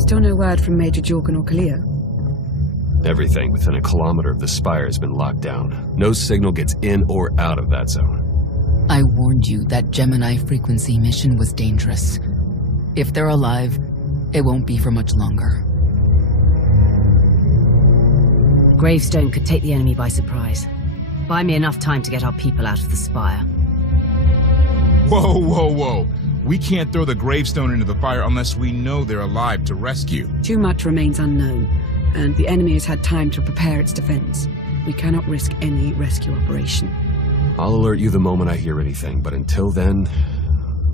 Still no word from Major Jorgen or Kalia? Everything within a kilometer of the spire has been locked down. No signal gets in or out of that zone. I warned you that Gemini frequency mission was dangerous. If they're alive, it won't be for much longer. Gravestone could take the enemy by surprise. Buy me enough time to get our people out of the spire. Whoa, whoa, whoa. We can't throw the gravestone into the fire unless we know they're alive to rescue. Too much remains unknown, and the enemy has had time to prepare its defense. We cannot risk any rescue operation. I'll alert you the moment I hear anything, but until then,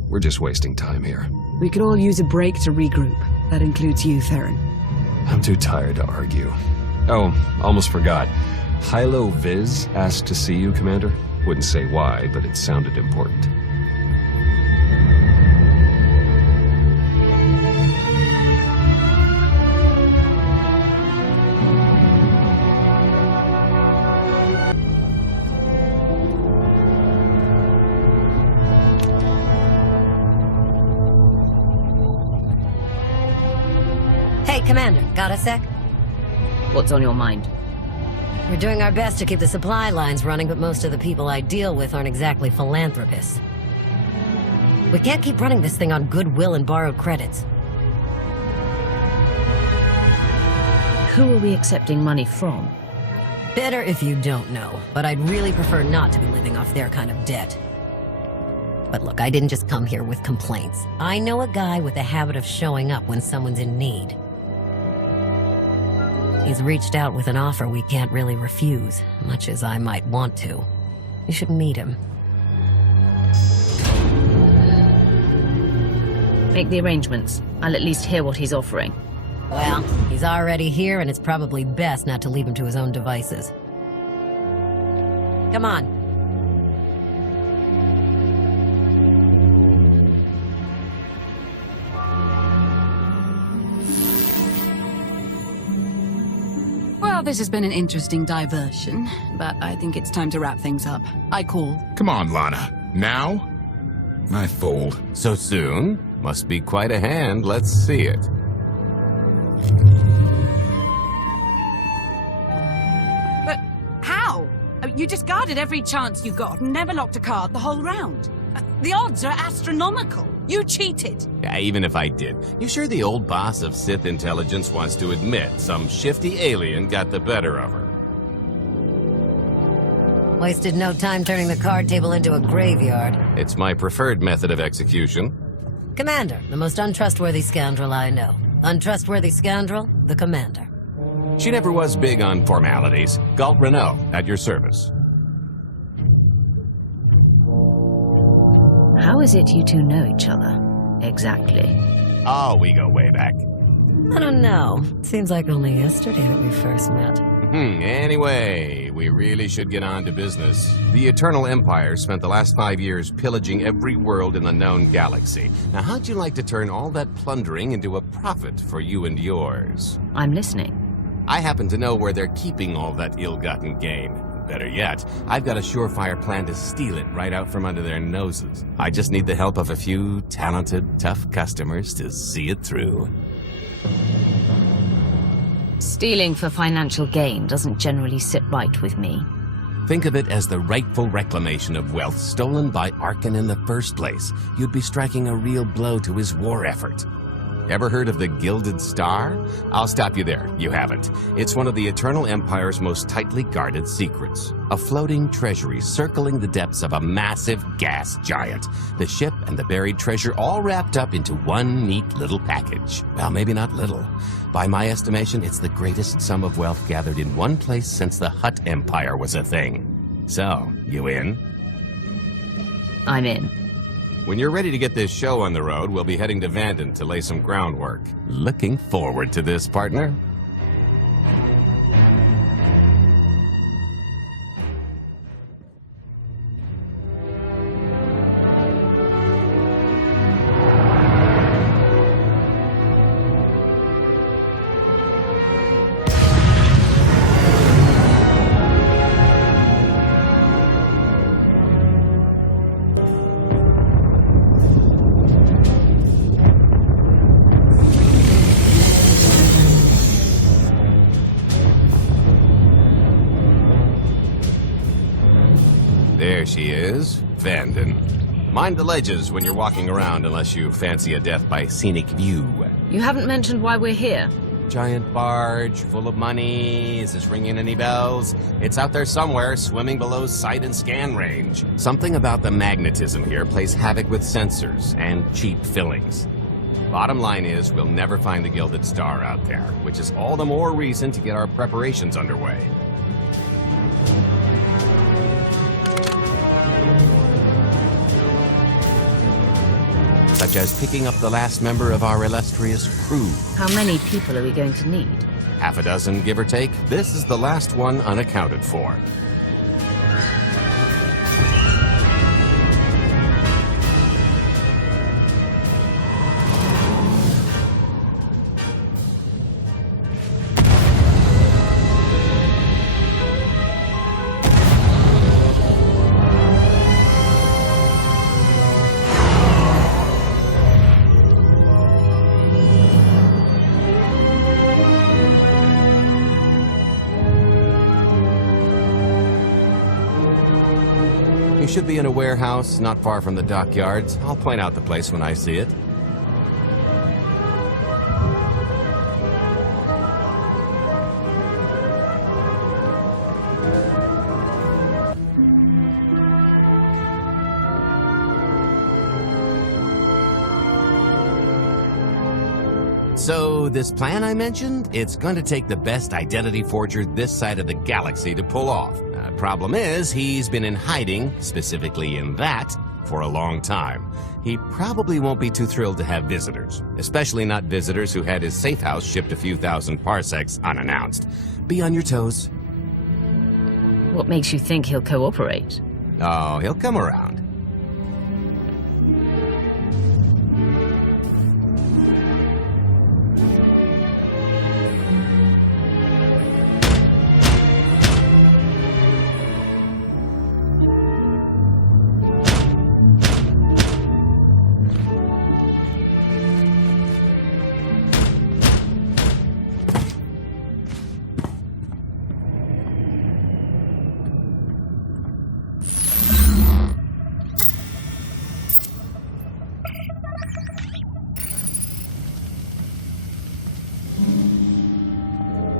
we're just wasting time here. We could all use a break to regroup. That includes you, Theron. I'm too tired to argue. Oh, almost forgot. Hylo Viz asked to see you, Commander. Wouldn't say why, but it sounded important. Hey, Commander, got a sec? What's on your mind? We're doing our best to keep the supply lines running, but most of the people I deal with aren't exactly philanthropists. We can't keep running this thing on goodwill and borrowed credits. Who are we accepting money from? Better if you don't know, but I'd really prefer not to be living off their kind of debt. But look, I didn't just come here with complaints. I know a guy with a habit of showing up when someone's in need. He's reached out with an offer we can't really refuse, much as I might want to. You should meet him. Make the arrangements. I'll at least hear what he's offering. Well, he's already here, and it's probably best not to leave him to his own devices. Come on. Well, this has been an interesting diversion, but I think it's time to wrap things up. I call. Come on, Lana. Now? I fold. So soon? Must be quite a hand. Let's see it. But how? You discarded every chance you got and never locked a card the whole round. The odds are astronomical. You cheated. Yeah, even if I did. You sure the old boss of Sith intelligence wants to admit some shifty alien got the better of her? Wasted no time turning the card table into a graveyard. It's my preferred method of execution. Commander, the most untrustworthy scoundrel I know. Untrustworthy scoundrel, the Commander. She never was big on formalities. Galt Renault, at your service. How is it you two know each other, exactly? Oh, we go way back. I don't know. Seems like only yesterday that we first met. Anyway, we really should get on to business. The Eternal Empire spent the last 5 years pillaging every world in the known galaxy. Now, how'd you like to turn all that plundering into a profit for you and yours? I'm listening. I happen to know where they're keeping all that ill-gotten gain. Better yet, I've got a surefire plan to steal it right out from under their noses. I just need the help of a few talented, tough customers to see it through. Stealing for financial gain doesn't generally sit right with me. Think of it as the rightful reclamation of wealth stolen by Arkan in the first place. You'd be striking a real blow to his war effort. Ever heard of the Gilded Star? I'll stop you there. You haven't. It's one of the Eternal Empire's most tightly guarded secrets. A floating treasury circling the depths of a massive gas giant. The ship and the buried treasure all wrapped up into one neat little package. Well, maybe not little. By my estimation, it's the greatest sum of wealth gathered in one place since the Hutt Empire was a thing. So, you in? I'm in. When you're ready to get this show on the road, we'll be heading to Vanden to lay some groundwork. Looking forward to this, partner. he is, Vanden. Mind the ledges when you're walking around unless you fancy a death by scenic view. You haven't mentioned why we're here. Giant barge, full of money. Is this ringing any bells? It's out there somewhere, swimming below sight and scan range. Something about the magnetism here plays havoc with sensors and cheap fillings. Bottom line is, we'll never find the Gilded Star out there, which is all the more reason to get our preparations underway. Such as picking up the last member of our illustrious crew. How many people are we going to need? Half a dozen, give or take. This is the last one unaccounted for. You should be in a warehouse not far from the dockyards. I'll point out the place when I see it. So, this plan I mentioned, it's going to take the best identity forger this side of the galaxy to pull off. Problem is, he's been in hiding, specifically in that, for a long time. He probably won't be too thrilled to have visitors, especially not visitors who had his safe house shipped a few thousand parsecs unannounced. Be on your toes. What makes you think he'll cooperate? Oh, he'll come around.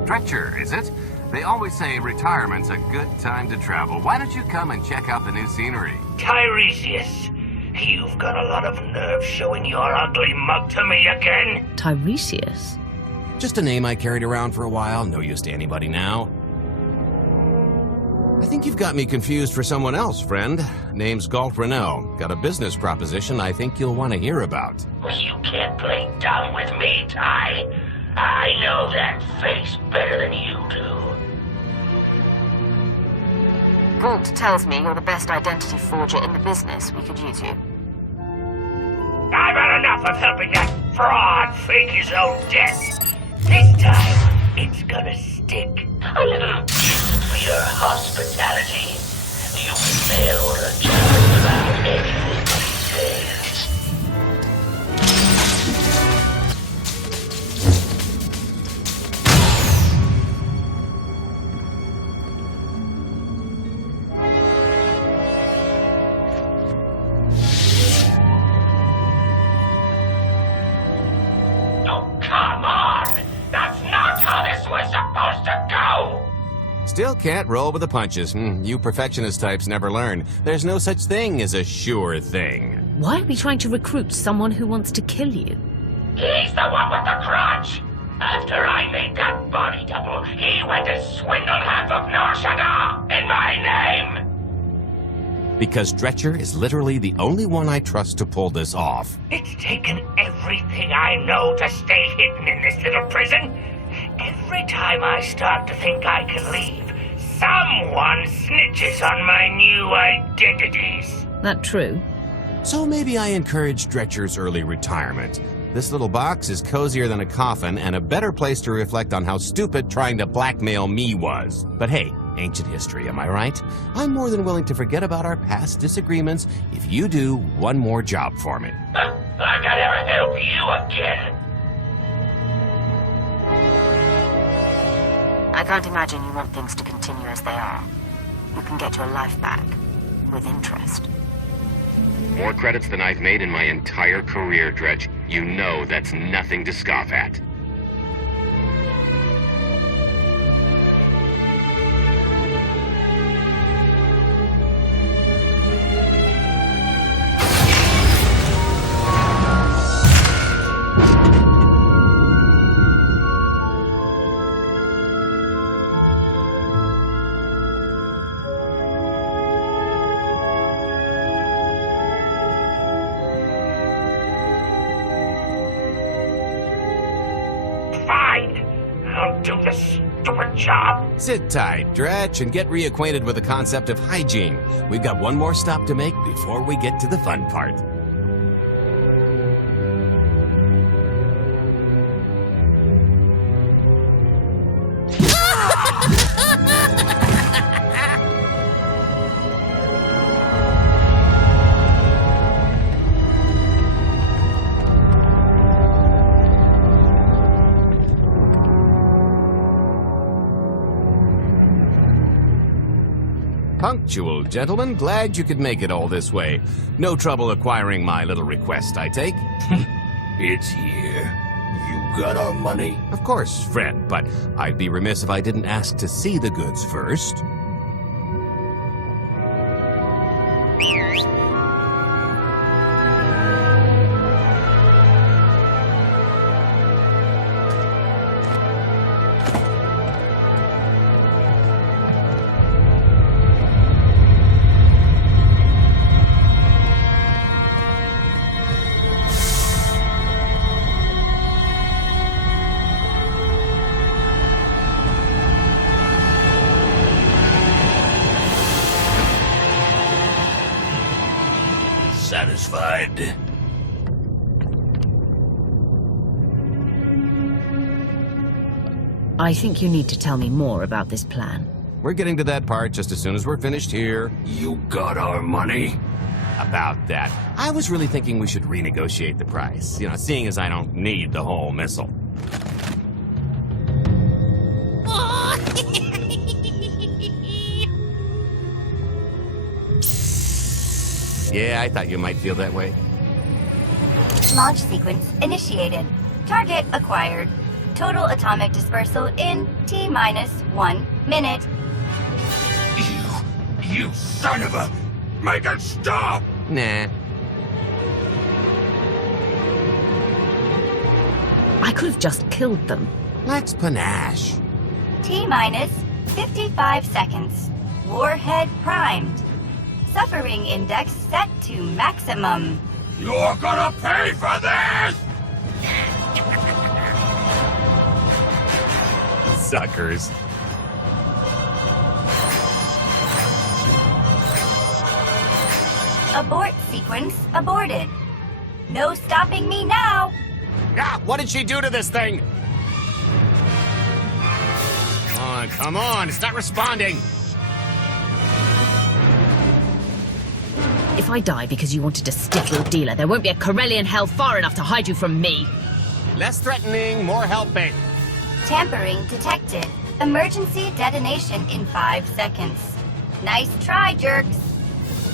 Dretcher, is it? They always say retirement's a good time to travel. Why don't you come and check out the new scenery? Tiresias, you've got a lot of nerve showing your ugly mug to me again. Tiresias? Just a name I carried around for a while, no use to anybody now. I think you've got me confused for someone else, friend. Name's Galt Renault. Got a business proposition I think you'll want to hear about. You can't play dumb with me, Ty. I know that face better than you do. Galt tells me you're the best identity forger in the business. We could use you. I've had enough of helping that fraud fake his own death. This time, it's gonna stick. A little gift for your hospitality. You failed a job without anything these days. Still can't roll with the punches. You perfectionist types never learn. There's no such thing as a sure thing. Why are we trying to recruit someone who wants to kill you? He's the one with the grudge. After I made that body double, he went and swindled half of Nar Shaddaa in my name. Because Dretcher is literally the only one I trust to pull this off. It's taken everything I know to stay hidden in this little prison. Every time I start to think I can leave, someone snitches on my new identities. That true? So maybe I encourage Dretcher's early retirement. This little box is cozier than a coffin and a better place to reflect on how stupid trying to blackmail me was. But hey, ancient history, am I right? I'm more than willing to forget about our past disagreements if you do one more job for me. I can never help you again. I can't imagine you want things to continue as they are. You can get your life back. with interest. More credits than I've made in my entire career, Dredge. You know that's nothing to scoff at. I'll do this stupid job. Sit tight, Dredge, and get reacquainted with the concept of hygiene. We've got one more stop to make before we get to the fun part. Punctual, gentlemen. Glad you could make it all this way. No trouble acquiring my little request, I take? It's here. You got our money? Of course, friend, but I'd be remiss if I didn't ask to see the goods first. Satisfied? I think you need to tell me more about this plan. We're getting to that part just as soon as we're finished here. You got our money? About that, I was really thinking we should renegotiate the price. You know, seeing as I don't need the whole missile. Yeah, I thought you might feel that way. Launch sequence initiated. Target acquired. Total atomic dispersal in T-minus 1 minute. You son of a... Make it stop! Nah. I could have just killed them. Lex Panache. T-minus 55 seconds. Warhead primed. Suffering index set to maximum. You're gonna pay for this! Suckers. Abort sequence aborted. No stopping me now. Ah, what did she do to this thing? Come on, it's not responding. If I die because you wanted to stiff your dealer, there won't be a Corellian hell far enough to hide you from me. Less threatening, more helping. Tampering detected. Emergency detonation in 5 seconds. Nice try, jerks.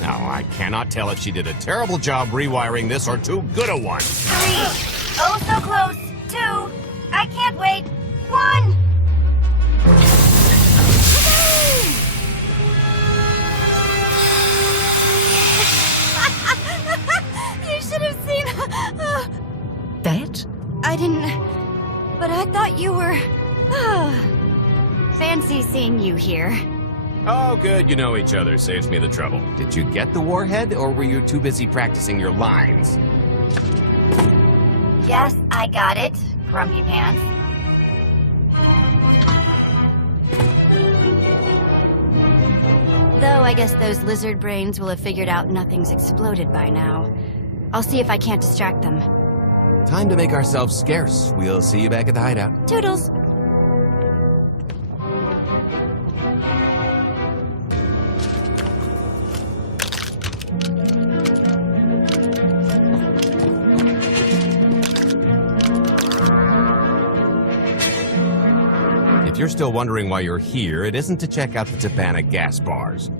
Now, I cannot tell if she did a terrible job rewiring this or too good a one. 3. Oh, so close. 2. I can't wait. 1. You should have seen... Bet? I didn't... But I thought you were... Fancy seeing you here. Oh, good, you know each other. Saves me the trouble. Did you get the warhead, or were you too busy practicing your lines? Yes, I got it, Grumpy Pants. Though I guess those lizard brains will have figured out nothing's exploded by now. I'll see if I can't distract them. Time to make ourselves scarce. We'll see you back at the hideout. Toodles! If you're still wondering why you're here, it isn't to check out the Tabana gas bars.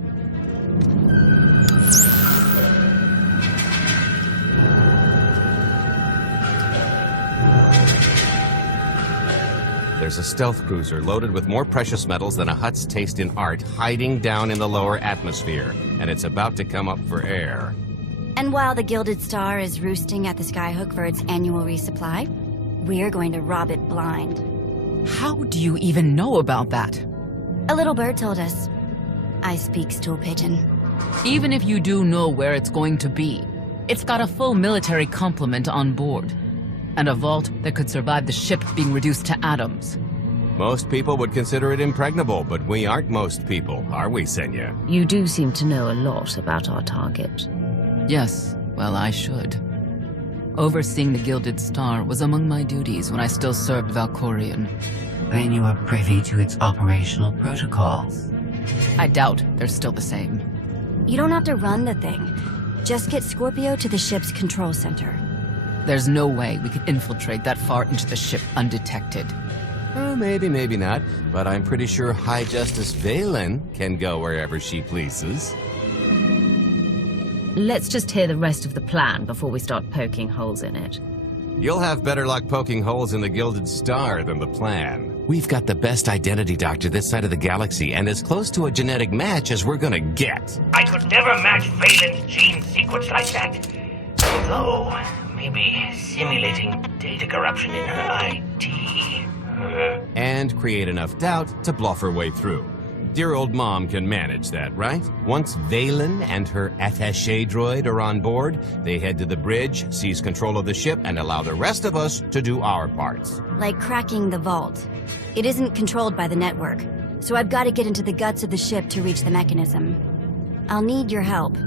There's a stealth cruiser loaded with more precious metals than a Hutt's taste in art hiding down in the lower atmosphere, and it's about to come up for air. And while the Gilded Star is roosting at the Skyhook for its annual resupply, we're going to rob it blind. How do you even know about that? A little bird told us. I speak stool pigeon. Even if you do know where it's going to be, it's got a full military complement on board. And a vault that could survive the ship being reduced to atoms. Most people would consider it impregnable, but we aren't most people, are we, Senya? You do seem to know a lot about our target. Yes, well, I should. Overseeing the Gilded Star was among my duties when I still served Valkorion. Then you are privy to its operational protocols. I doubt they're still the same. You don't have to run the thing. Just get Scorpio to the ship's control center. There's no way we could infiltrate that far into the ship undetected. Oh, maybe, maybe not. But I'm pretty sure High Justice Valen can go wherever she pleases. Let's just hear the rest of the plan before we start poking holes in it. You'll have better luck poking holes in the Gilded Star than the plan. We've got the best identity doctor this side of the galaxy, and as close to a genetic match as we're gonna get. I could never match Valen's gene sequence like that. Although, maybe simulating data corruption in her IT. And create enough doubt to bluff her way through. Dear old mom can manage that, right? Once Valen and her attaché droid are on board, they head to the bridge, seize control of the ship, and allow the rest of us to do our parts. Like cracking the vault. It isn't controlled by the network, so I've got to get into the guts of the ship to reach the mechanism. I'll need your help.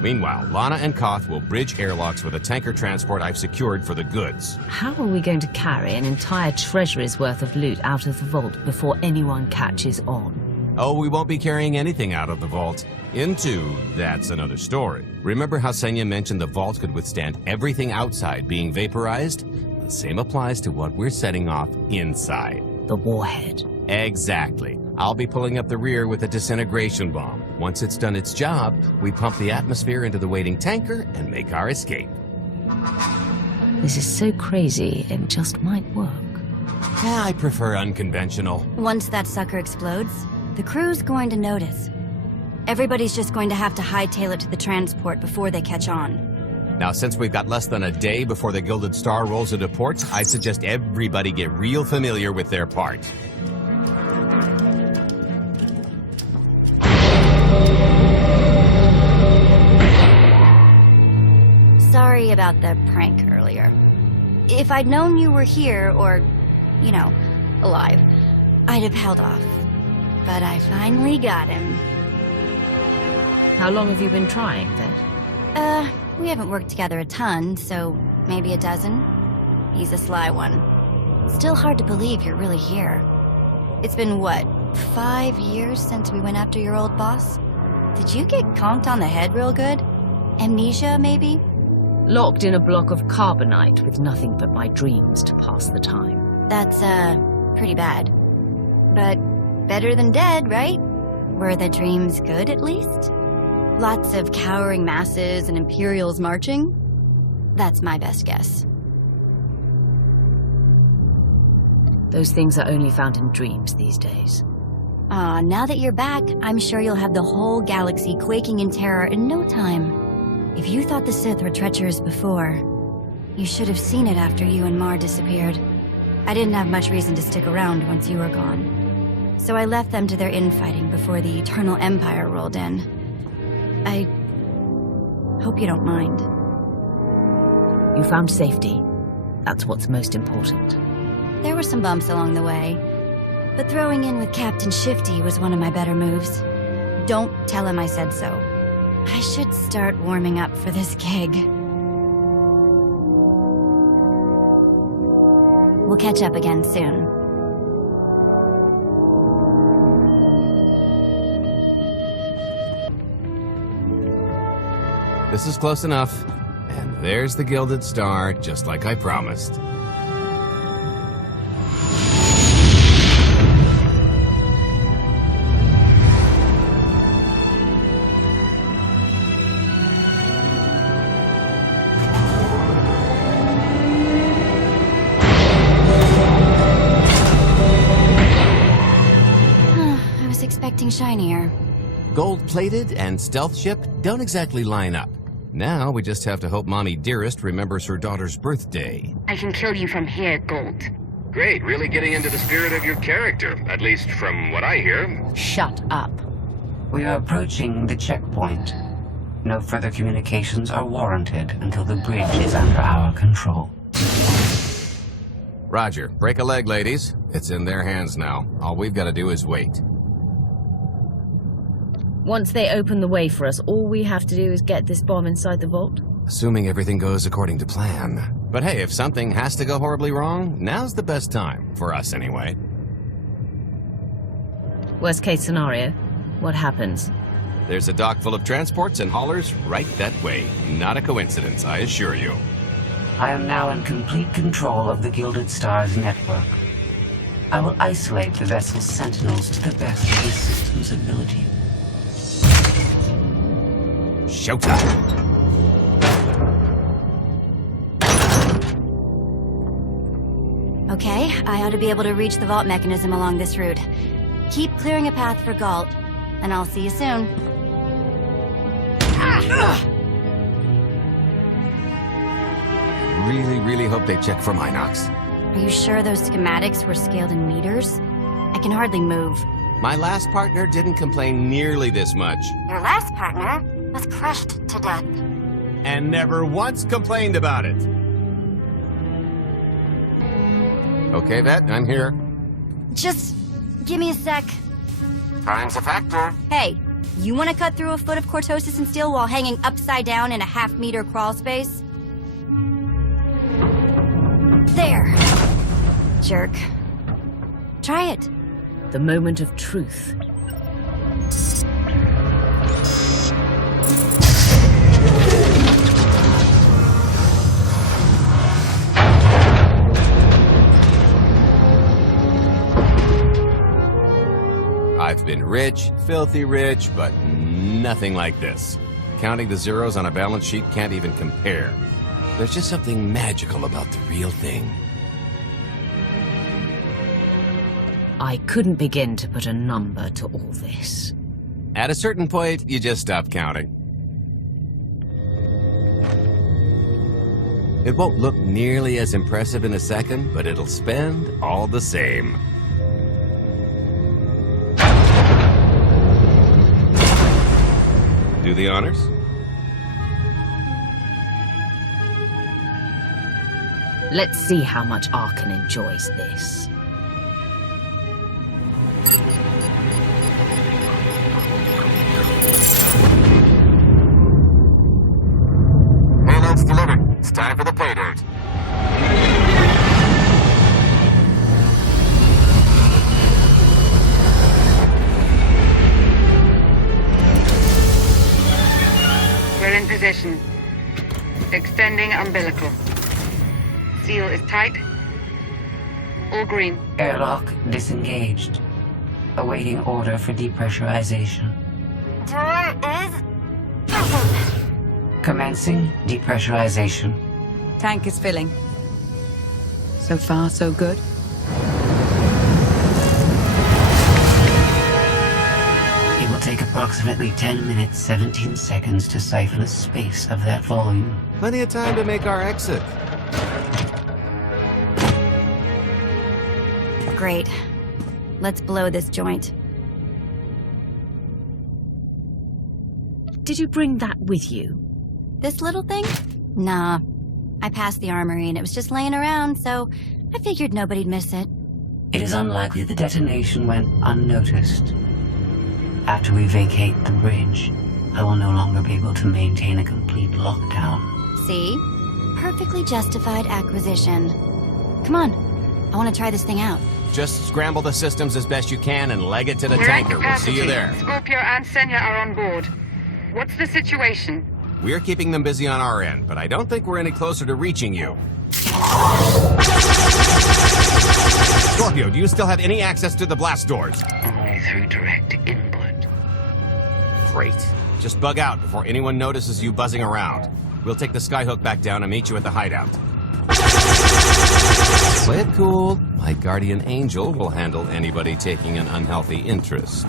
Meanwhile, Lana and Koth will bridge airlocks with a tanker transport I've secured for the goods. How are we going to carry an entire treasury's worth of loot out of the vault before anyone catches on? Oh, we won't be carrying anything out of the vault. Into, that's another story. Remember how Senya mentioned the vault could withstand everything outside being vaporized? The same applies to what we're setting off inside. The warhead. Exactly. I'll be pulling up the rear with a disintegration bomb. Once it's done its job, we pump the atmosphere into the waiting tanker and make our escape. This is so crazy, it just might work. I prefer unconventional. Once that sucker explodes, the crew's going to notice. Everybody's just going to have to hightail it to the transport before they catch on. Now, since we've got less than a day before the Gilded Star rolls into port, I suggest everybody get real familiar with their part. Sorry about the prank earlier. If I'd known you were here, or, you know, alive, I'd have held off. But I finally got him. How long have you been trying, then? We haven't worked together a ton, so maybe a dozen. He's a sly one. Still hard to believe you're really here. It's been, what, 5 years since we went after your old boss? Did you get conked on the head real good? Amnesia, maybe? Locked in a block of carbonite with nothing but my dreams to pass the time. That's, pretty bad. But better than dead, right? Were the dreams good, at least? Lots of cowering masses and Imperials marching? That's my best guess. Those things are only found in dreams these days. Now that you're back, I'm sure you'll have the whole galaxy quaking in terror in no time. If you thought the Sith were treacherous before, you should have seen it after you and Mar disappeared. I didn't have much reason to stick around once you were gone. So I left them to their infighting before the Eternal Empire rolled in. I hope you don't mind. You found safety. That's what's most important. There were some bumps along the way, but throwing in with Captain Shifty was one of my better moves. Don't tell him I said so. I should start warming up for this gig. We'll catch up again soon. This is close enough. And there's the Gilded Star, just like I promised. getting shinier. Gold-plated and stealth ship don't exactly line up. Now we just have to hope Mommy Dearest remembers her daughter's birthday. I can kill you from here, Gold. Great, really getting into the spirit of your character, at least from what I hear. Shut up. We are approaching the checkpoint. No further communications are warranted until the bridge is under our control. Roger. Break a leg, ladies. It's in their hands now. All we've got to do is wait. Once they open the way for us, all we have to do is get this bomb inside the vault? Assuming everything goes according to plan. But hey, if something has to go horribly wrong, now's the best time. For us, anyway. Worst case scenario, what happens? There's a dock full of transports and haulers right that way. Not a coincidence, I assure you. I am now in complete control of the Gilded Star's network. I will isolate the vessel's sentinels to the best of the system's ability. Showtime! Okay, I ought to be able to reach the vault mechanism along this route. Keep clearing a path for Galt, and I'll see you soon. Really hope they check for Minox. Are you sure those schematics were scaled in meters? I can hardly move. My last partner didn't complain nearly this much. Your last partner was crushed to death. And never once complained about it. Okay, Vet, I'm here. Just give me a sec. Time's a factor. Hey, you want to cut through a foot of cortosis and steel while hanging upside down in a half-meter crawl space? There. Jerk. Try it. The moment of truth. I've been rich, filthy rich, but nothing like this. Counting the zeros on a balance sheet can't even compare. There's just something magical about the real thing. I couldn't begin to put a number to all this. At a certain point, you just stop counting. It won't look nearly as impressive in a second, but it'll spend all the same. Do the honors? Let's see how much Arkan enjoys this. Payload's delivered. It's time for the pay dirt. We're in position. Extending umbilical. Seal is tight. All green. Airlock disengaged. Awaiting order for depressurization. Door is open. Commencing depressurization. Tank is filling. So far, so good. It will take approximately 10 minutes, 17 seconds to siphon a space of that volume. Plenty of time to make our exit. Great. Let's blow this joint. Did you bring that with you? This little thing? Nah. I passed the armory and it was just laying around, so I figured nobody'd miss it. It is unlikely the detonation went unnoticed. After we vacate the bridge, I will no longer be able to maintain a complete lockdown. See? Perfectly justified acquisition. Come on. I want to try this thing out. Just scramble the systems as best you can and leg it to the tanker. We'll see you there. Scorpio and Senya are on board. What's the situation? We're keeping them busy on our end, but I don't think we're any closer to reaching you. Scorpio, do you still have any access to the blast doors? Only through direct input. Great. Just bug out before anyone notices you buzzing around. We'll take the skyhook back down and meet you at the hideout. Play it cool. My guardian angel will handle anybody taking an unhealthy interest.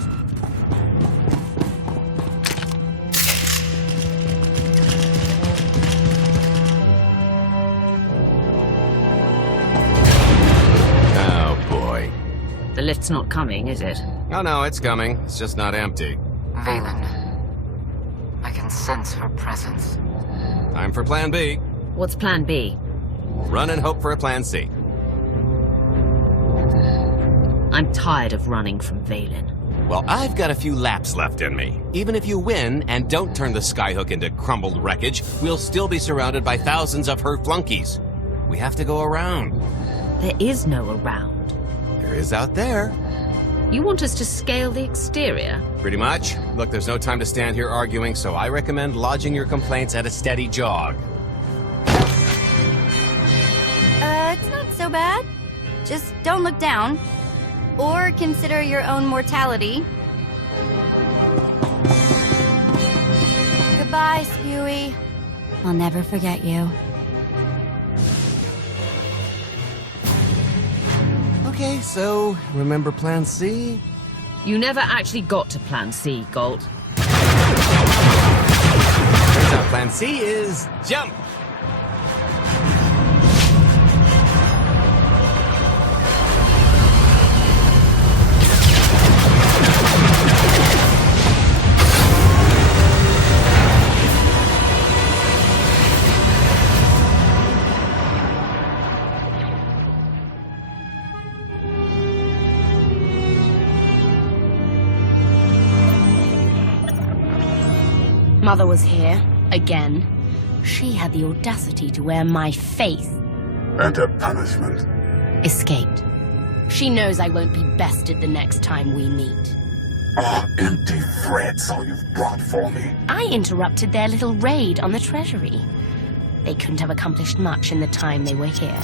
The lift's not coming, is it? Oh no, it's coming. It's just not empty. Valen. I can sense her presence. Time for Plan B. What's Plan B? Run and hope for a Plan C. I'm tired of running from Valen. Well, I've got a few laps left in me. Even if you win and don't turn the skyhook into crumbled wreckage, we'll still be surrounded by thousands of her flunkies. We have to go around. There is no around. There is out there. You want us to scale the exterior? Pretty much. Look, there's no time to stand here arguing, so I recommend lodging your complaints at a steady jog. It's not so bad. Just don't look down. Or consider your own mortality. Goodbye, Spewy. I'll never forget you. Okay, so remember Plan C? You never actually got to Plan C, Galt. Turns out Plan C is jump! Mother was here, again. She had the audacity to wear my face. And her punishment? Escaped. She knows I won't be bested the next time we meet. Are empty threats all you've brought for me? I interrupted their little raid on the Treasury. They couldn't have accomplished much in the time they were here.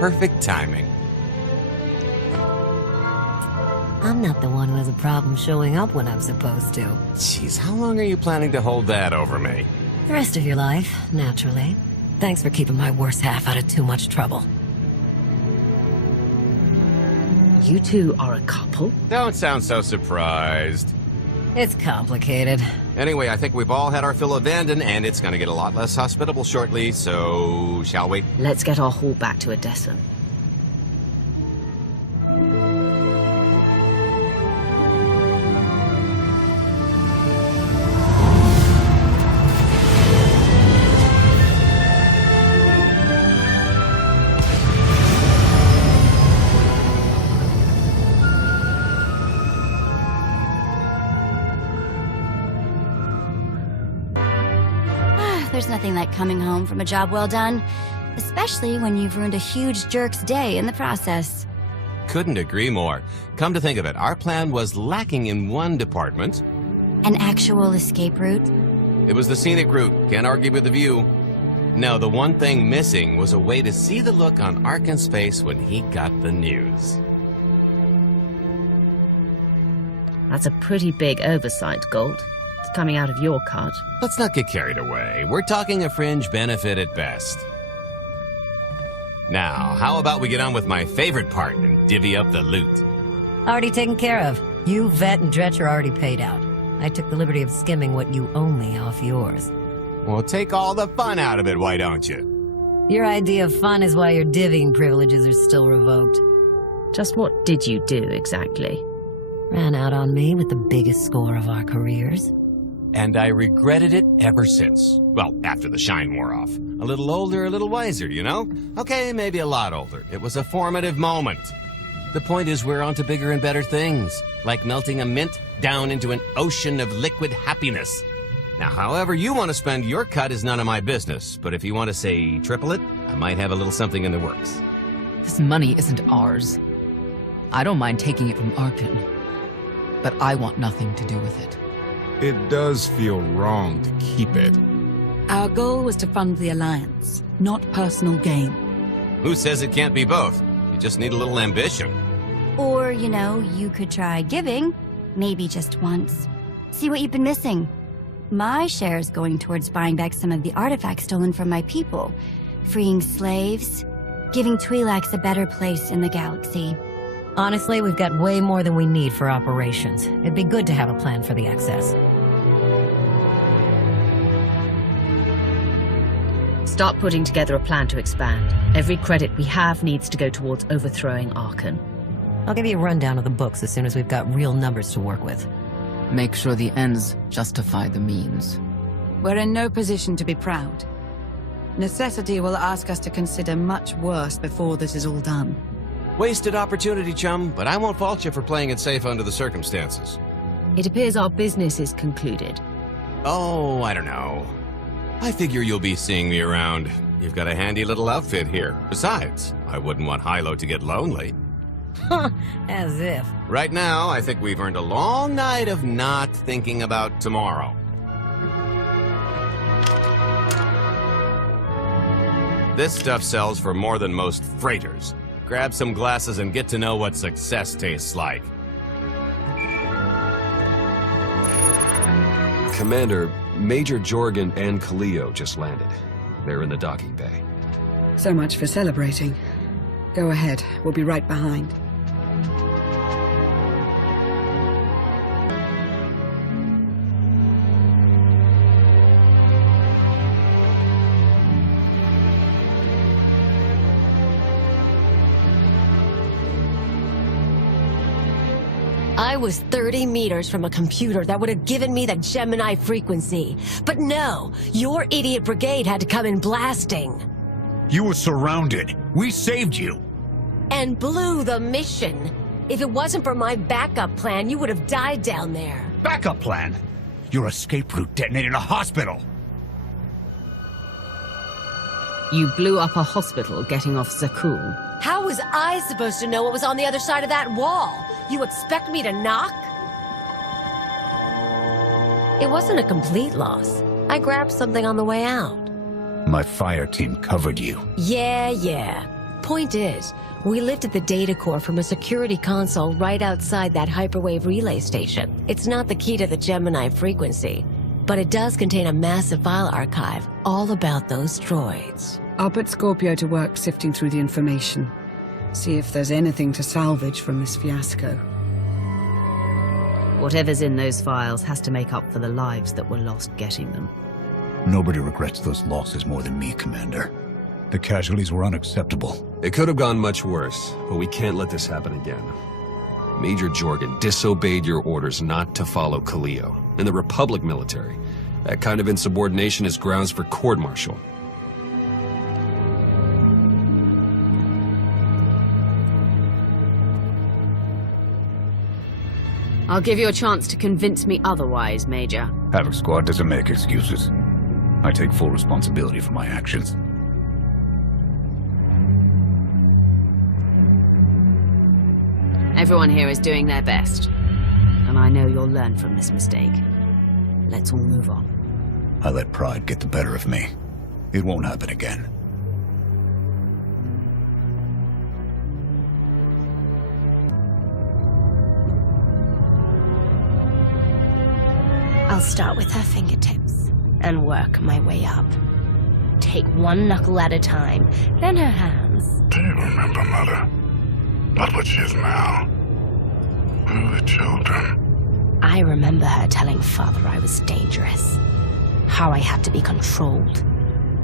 Perfect timing. I'm not the one who has a problem showing up when I'm supposed to. Jeez, how long are you planning to hold that over me? The rest of your life, naturally. Thanks for keeping my worst half out of too much trouble. You two are a couple? Don't sound so surprised. It's complicated. Anyway, I think we've all had our fill of Vanden, and it's gonna get a lot less hospitable shortly, so shall we? Let's get our haul back to Odessa. There's nothing like coming home from a job well done, especially when you've ruined a huge jerk's day in the process. Couldn't agree more. Come to think of it, our plan was lacking in one department. An actual escape route? It was the scenic route, can't argue with the view. No, the one thing missing was a way to see the look on Arkan's face when he got the news. That's a pretty big oversight, Galt. It's coming out of your cut. Let's not get carried away. We're talking a fringe benefit at best. Now, how about we get on with my favorite part and divvy up the loot? Already taken care of. You, Vet, and Dretch are already paid out. I took the liberty of skimming what you owe me off yours. Well, take all the fun out of it, why don't you? Your idea of fun is why your divvying privileges are still revoked. Just what did you do, exactly? Ran out on me with the biggest score of our careers. And I regretted it ever since. Well, after the shine wore off. A little older, a little wiser, you know? Okay, maybe a lot older. It was a formative moment. The point is we're on to bigger and better things, like melting a mint down into an ocean of liquid happiness. Now, however you want to spend your cut is none of my business, but if you want to, say, triple it, I might have a little something in the works. This money isn't ours. I don't mind taking it from Arkan, but I want nothing to do with it. It does feel wrong to keep it. Our goal was to fund the Alliance, not personal gain. Who says it can't be both? You just need a little ambition. Or, you know, you could try giving. Maybe just once. See what you've been missing. My share is going towards buying back some of the artifacts stolen from my people. Freeing slaves. Giving Twi'leks a better place in the galaxy. Honestly, we've got way more than we need for operations. It'd be good to have a plan for the excess. Start putting together a plan to expand. Every credit we have needs to go towards overthrowing Archon. I'll give you a rundown of the books as soon as we've got real numbers to work with. Make sure the ends justify the means. We're in no position to be proud. Necessity will ask us to consider much worse before this is all done. Wasted opportunity, chum, but I won't fault you for playing it safe under the circumstances. It appears our business is concluded. Oh, I don't know. I figure you'll be seeing me around. You've got a handy little outfit here. Besides, I wouldn't want Hilo to get lonely. As if. Right now, I think we've earned a long night of not thinking about tomorrow. This stuff sells for more than most freighters. Grab some glasses and get to know what success tastes like. Commander, Major Jorgen and Kaleo just landed. They're in the docking bay. So much for celebrating. Go ahead, we'll be right behind. I was 30 meters from a computer that would have given me the Gemini frequency. But no, your idiot brigade had to come in blasting. You were surrounded. We saved you. And blew the mission. If it wasn't for my backup plan, you would have died down there. Backup plan? Your escape route detonated a hospital. You blew up a hospital getting off Zakul. How was I supposed to know what was on the other side of that wall? You expect me to knock? It wasn't a complete loss. I grabbed something on the way out. My fire team covered you. Yeah. Point is, we lifted the data core from a security console right outside that hyperwave relay station. It's not the key to the Gemini frequency, but it does contain a massive file archive all about those droids. I'll put Scorpio to work sifting through the information. See if there's anything to salvage from this fiasco. Whatever's in those files has to make up for the lives that were lost getting them. Nobody regrets those losses more than me, Commander. The casualties were unacceptable. It could have gone much worse, but we can't let this happen again. Major Jorgen disobeyed your orders not to follow Kaleo and the Republic military. That kind of insubordination is grounds for court-martial. I'll give you a chance to convince me otherwise, Major. Havoc Squad doesn't make excuses. I take full responsibility for my actions. Everyone here is doing their best. And I know you'll learn from this mistake. Let's all move on. I let pride get the better of me. It won't happen again. I'll start with her fingertips and work my way up. Take one knuckle at a time, then her hands. Do you remember, Mother? Not what she is now. We were the children. I remember her telling Father I was dangerous. How I had to be controlled.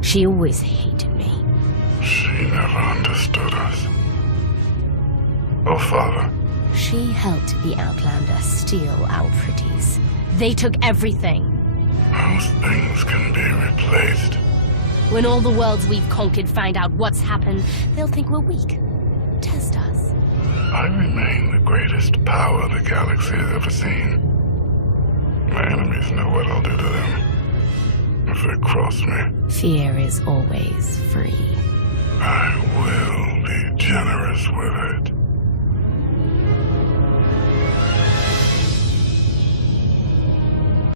She always hated me. She never understood us. Oh, Father. She helped the Outlander steal our pretties. They took everything. Those things can be replaced. When all the worlds we've conquered find out what's happened, they'll think we're weak. Test us. I remain the greatest power the galaxy has ever seen. My enemies know what I'll do to them if they cross me. Fear is always free.